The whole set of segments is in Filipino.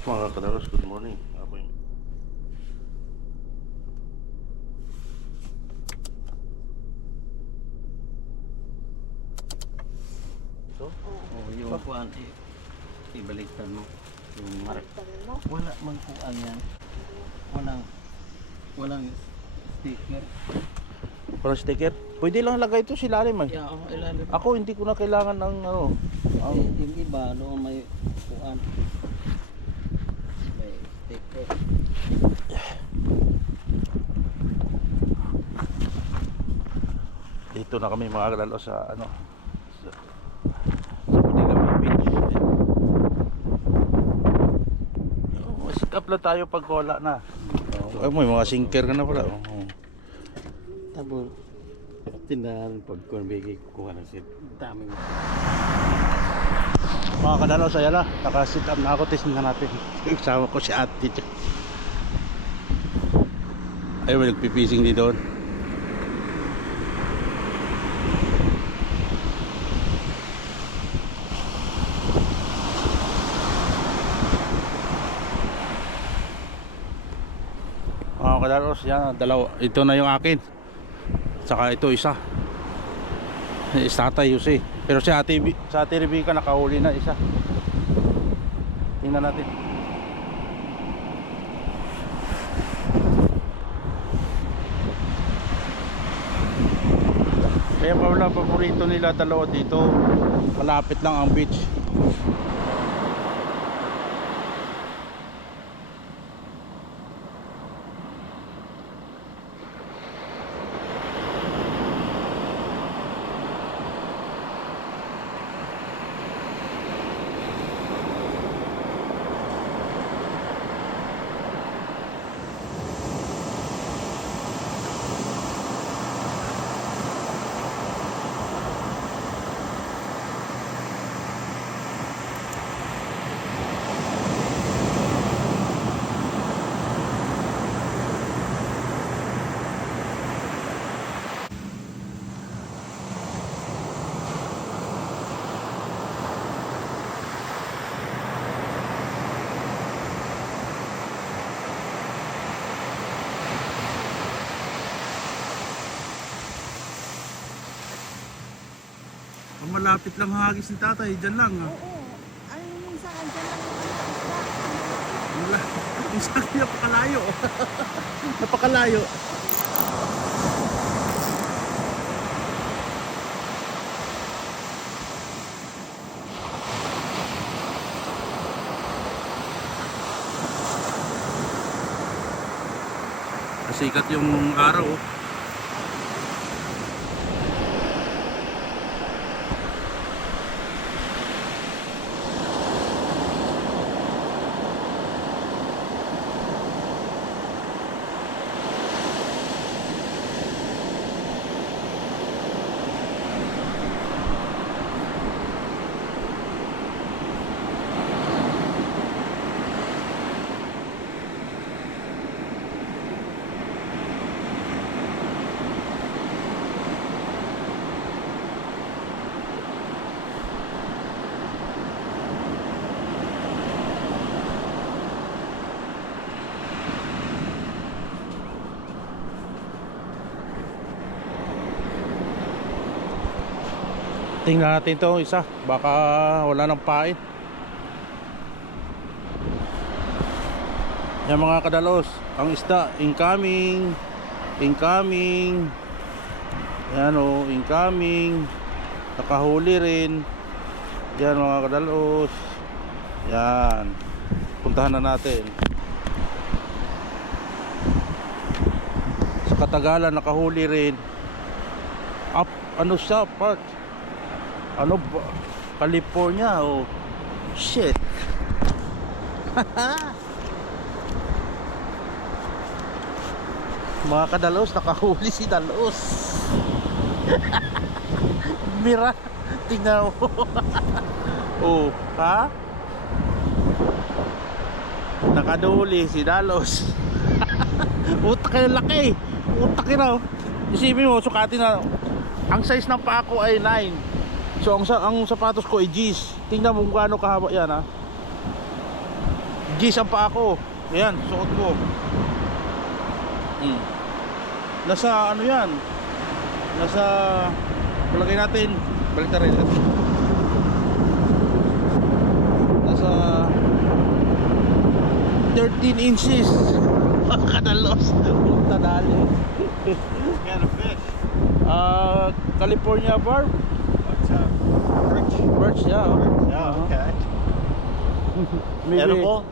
Mga kadalos, good morning. Ako yung... Ito? Oh, yung kuan ibaliktad mo. Yung mark. Baliktad mo? Wala man kuan yan. Walang sticker. Parang sticker? Pwede lang lagay ito sa ilalim eh. Yeah, oh, ilalim. Ako hindi ko na kailangan ng ano. Yung iba doon may kuan. May sticker. Dito na kami mga kadalos sa ano. Sa Puligami Beach. Sikap lang tayo pag wala na. Ay mo, mga sinker ka na pala. Tabo. Tindahan pag kuan bigay kuha na sit. Daming Mga kadalos, ayan na. Nakasit up na ako. Testing na natin. Kasama ko si ate. Ay, may nagpipising din doon. Mga kadalos, yan. Dalawa. Ito na yung akin. Saka ito isa. Tatay Jose. Pero sa ate Rebecca nakahuli na isa. Tingnan natin. Kaya wala paborito nila dalawa dito. Malapit lang ang beach. Malapit lang hagis ni tatay, dyan lang ha. Oo. Ano minsan andyan lang yung isda. Wala. Minsan napakalayo. Napakalayo. Sikat yung araw. Tingnan natin to isa, baka wala nang pain. Yan mga kadalos, ang isda incoming. Incoming. Yan o, incoming. Nakahuli rin. Yan mga kadalos. Yan. Puntahan na natin. Sa katagalan nakahuli rin. Up, ano siya, part ano ba? California, oh shit. Mga kadalos, nakahuli si Dalos. Mira, tingnan mo. Oh, ha? Nakaduli si Dalos. Utak na laki. Utak na, oh. Isipin mo, sukatin na. Ang size ng paa ko ay 9. So ang sapatos ko ay G's. Tingnan mo kung gaano kahaba yan ha. Gis ang paa ko. Ayan, suot ko. Nasa ano yan? Nasa, palagay natin, balik na rin. Nasa 13 inches. Kadalos. Punta dali. Kind of fish. California barb. What's up? Perch? Birch, yeah. Oh, okay. Maybe, Edible?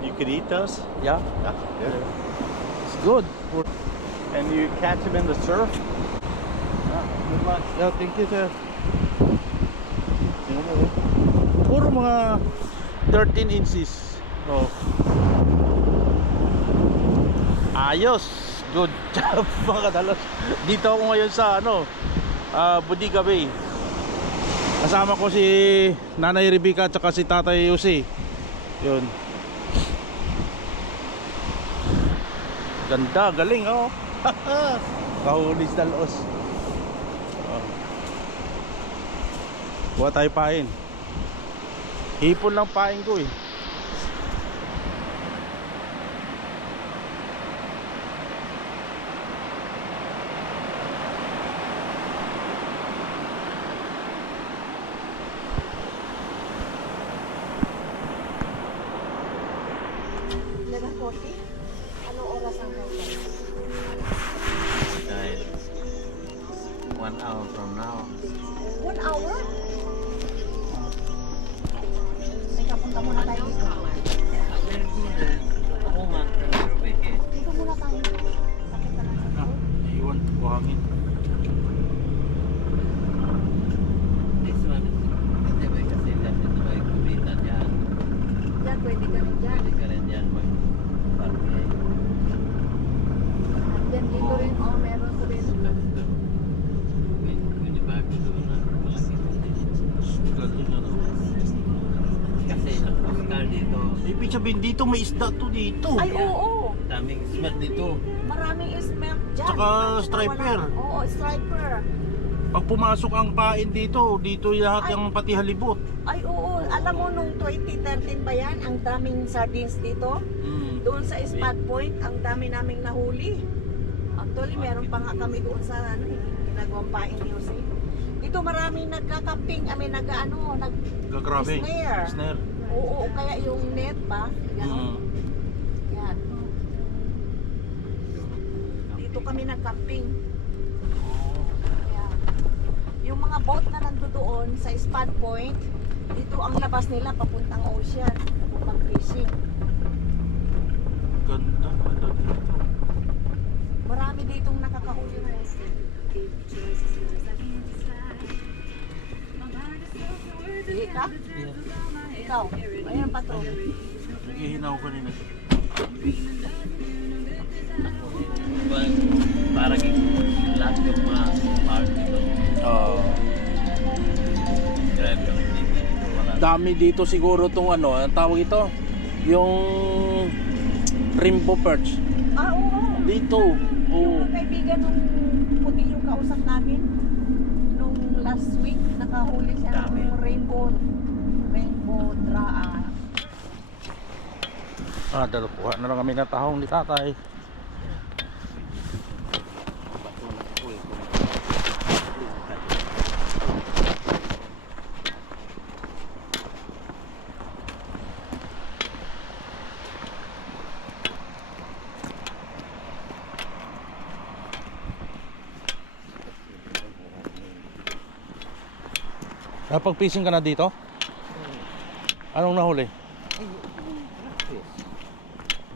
You could eat those? yeah, Yeah. Good. it's good. And you catch them in the surf? Yeah. Good luck. Yeah, thank you, sir. Tingnan mo, oh. Puro mga 13 inches. Oh. Ayos. Good job, mga kadalos. Dito ako ngayon sa Budiga Bay. Kasama ko si Nanay Rebecca at saka si Tatay Jose. Yun. Ganda, galing, oh. Kahulis na loos. Oh. Buha tayo pain. Hipon lang pain ko eh. Anong oras ang hotel? 1 hour from now. 1 hour? Teka, punta muna tayo dito. Dito muna tayo. Sakit na lang. Iwan, buhangin. This one is kasi may kasilas ito may kubitan yan. Yan, pwede ka rin dyan. Pwede ka rin yan mag-parking. At then dito rin, meron ko rin. Pwede bago doon na malaki kasi ang postal dito. Ibig sabihin dito may isda to dito. Ay, oo. Daming smell dito. Maraming smelt dyan. Tsaka Ang striper. nawala. Oo, striper. Pag pumasok ang pain dito lahat Ay. yung pati halibut. Ay, oo. Alam mo, nung 2013 pa yan, ang daming sardines dito. Doon sa Spot Point, ang dami naming nahuli. Actually, meron pa nga kami doon sa ginagawang paing ni Jose. Dito maraming nagka-camping, Gagrabe. Snare. Oo, kaya yung net ba? Yan. Yan. Dito kami nag-camping. Yan. Yung mga boat na nandoon sa Spot Point, dito ang labas nila papuntang ocean, mag-fishing. Ganda, ganda dito. Marami ditong nakakahuli na Hindi ka? Ikaw? Ayan pa to. Naghihinaw kanina. Parang lahat yung mga park dito. Drive kami dito. Wala. Dami dito siguro tong ang tawag ito? Yung rainbow perch. Ah, oo. Dito. Oo. Yung kaibigan nung puti yung kausap namin nung last week, nakahuli siya Dami. ng rainbow draa. Dalawa na lang kami na tahong ni tatay. Napag-fishing ka na dito? Anong nahuli?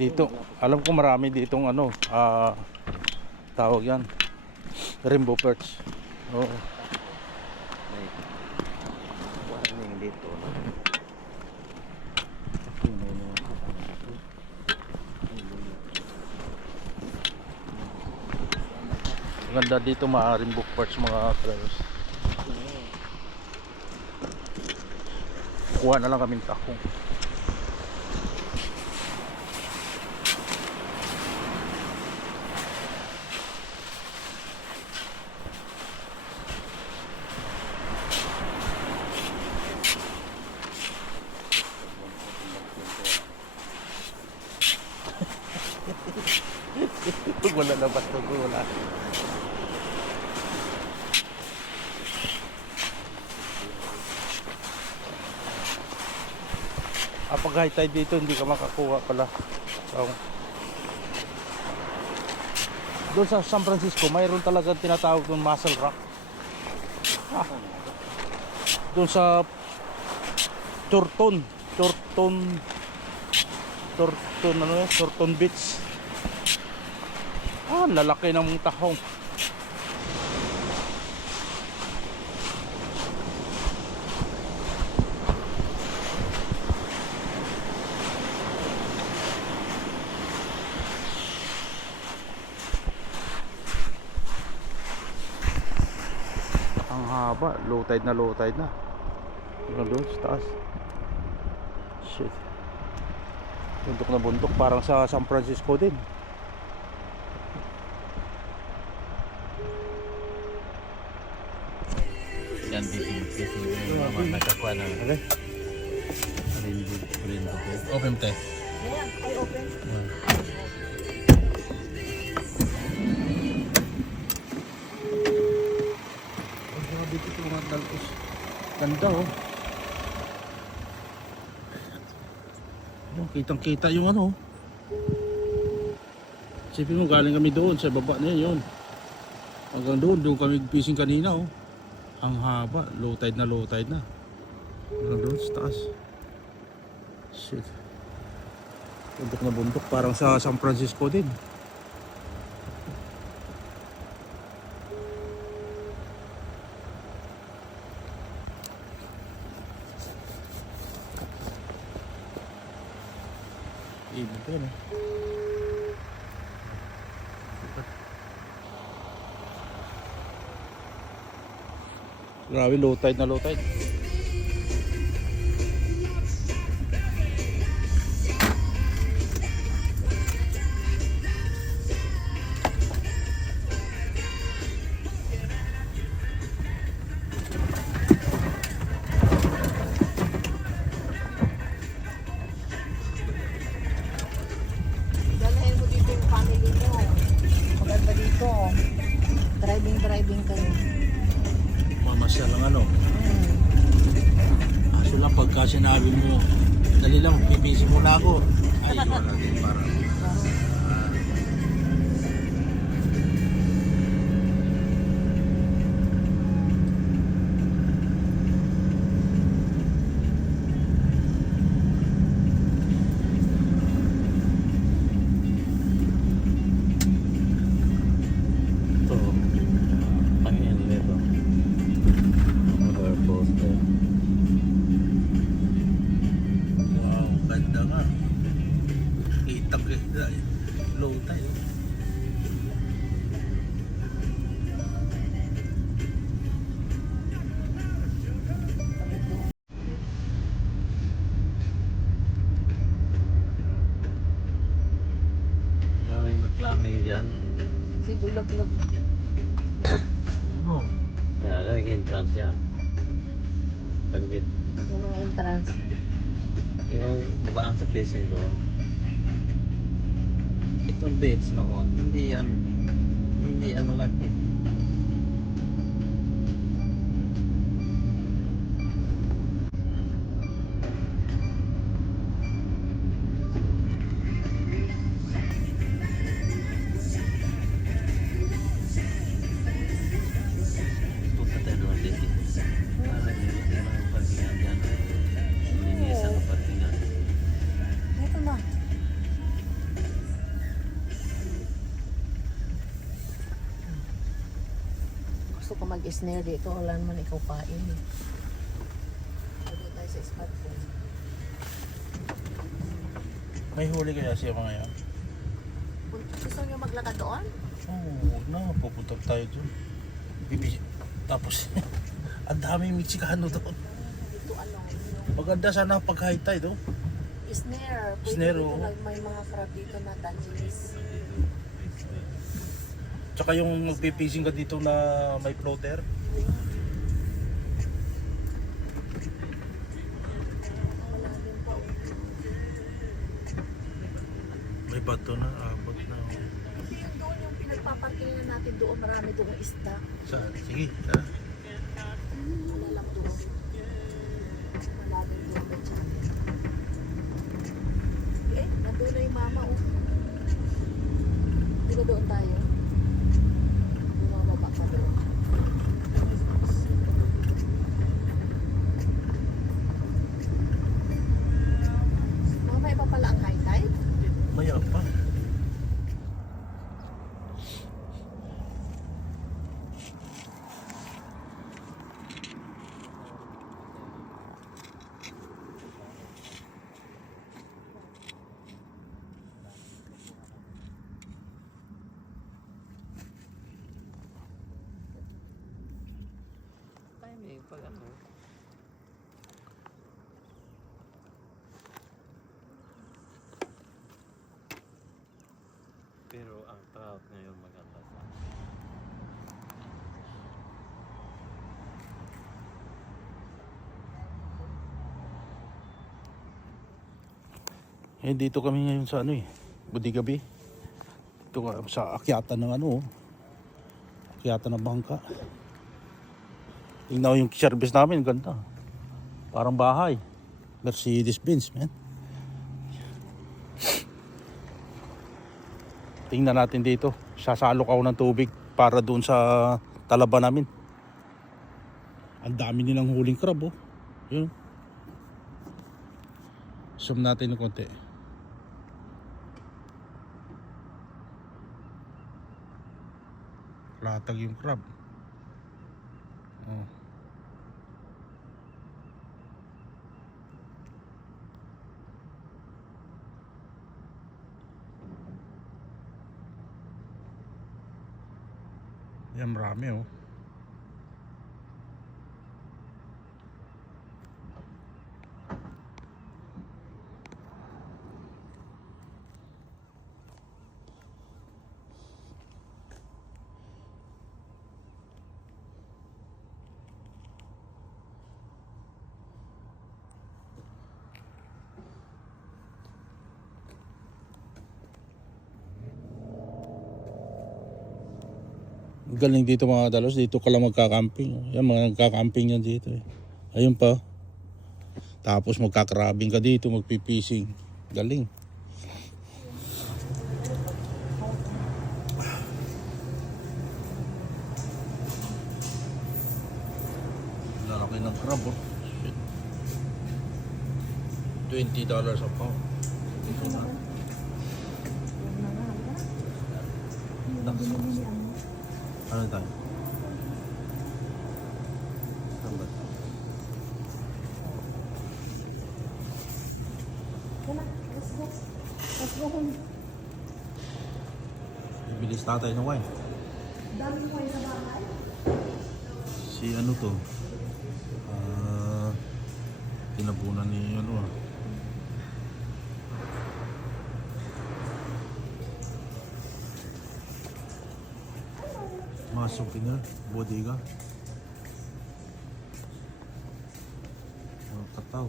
Dito. Alam ko marami ditong tawag yan. Rainbow perch. Oo. Warning dito. Ganda dito rainbow perch mga friends. Kuha na lang kaming takong. Wala na bato ko, wala. Pag high tide dito, hindi ka makakuha pala. So, doon sa San Francisco, mayroon talagang tinatawag ng Mussel Rock. Doon sa Turton Beach. Lalaki ng tahong. Ang haba, low tide na. Hanggang doon sa taas. Shit. Bundok na bundok, parang sa San Francisco din. Yan, dito yung nakakuha na. Okay. Rainbow. Open tayo. Ayan, ay open. Grabe ito mga dalpos. Ganda oh. Yung kitang-kita yung ano. Isipin mo galing kami doon sa baba na yun. Hanggang doon kami fishing kanina oh. Ang haba, low tide na. Hanggang doon sa taas. Shit. Bundok na bundok, parang sa San Francisco din. Ibig ko yun eh. Grabe, low tide na. Dalhin mo dito yung family mo. Maganda dito. Driving kayo. Mamasya lang ano. Kaso lang pagka sinabi mo, dali lang, bibisi muna ako. Ay, iwan natin parang. Ito. Ang yan nito. Mga poster. Wow, ganda nga. Kita, low tide. Maraming reklame dyan. Si Bulag-lag. Oh, Kaya nag-entrance yan. Pag-bit. Yung mga entrance. Yung babaan sa facing doon. Itong beds noon, hindi yan malaki. Punta tayo doon dito. Para hindi mga parkingan dyan. Linisan ang parkingan. Ito na. Gusto ko mag-snare dito. Wala naman ikaw pain eh. Dito tayo sa spot ko. may huli kaya siya mga yan? Gusto niyo maglakad doon? Oo, pupunta tayo dyan. Tapos, ang daming Mexicano doon. Dito ano? Maganda sana pag high tide oh. Snare. Pwede Snare, dito oo. may mga crab dito na tanginis. Tsaka yung magpipishing ka dito na may floater. Wala din pa. May bato na, abot na. Doon yung pinagpaparking na natin doon, marami doon isda. Saan? Sige, tara. Wala lang doon. Malalim doon ang channel. Eh, nandun na yung mama, oh. Di ba doon tayo? Bumababa ka doon. Mama, iba pala ang high tide? Maya pa. Timing pag ano. Pero ang trout ngayon maganda sa Eh, dito kami ngayon sa ano eh, Budigabe. Dito sa akyatan ng ano, akyatan ng bangka. Tingnan mo yung service namin, ganda. Parang bahay. Mercedes-Benz, man. Tingnan natin dito. Sasalok ako ng tubig para doon sa talaba namin. Ang dami nilang huling crab, oh. Yun. Zoom natin ng konti. Latag yung crab. Oh. Yan, marami, oh. Galing dito mga dalos, dito ka lang magkakamping. Yan, mga nagkakamping yan dito eh. Ayun pa. Tapos magkakrabing ka dito, magpipising. Galing. Lalaki ng crab, oh. Shit. $20 a pound. Ano tayo? Saan? Bibilis tatay ng wine. Daming wine sa bahay. Si ano to? Tinapunan ni ano ah. Mga souvenir, bodega. Mga kataw.